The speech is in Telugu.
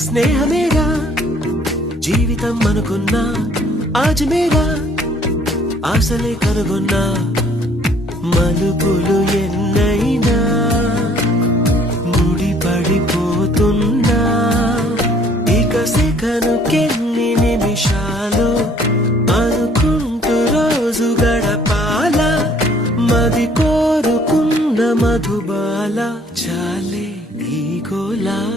స్నేహమేగా జీవితం అనుకున్నా, ఆజమేగా ఆశలే కనుగొన్నా. మలుపులు ఎన్నైనా ముడిపడిపోతున్నా, ఇక సెకనుకెన్ని నిమిషాలు అనుకుంటూ రోజు గడపాల. మది కోరుకున్న మధుబాల చాలే ఈ గోలా.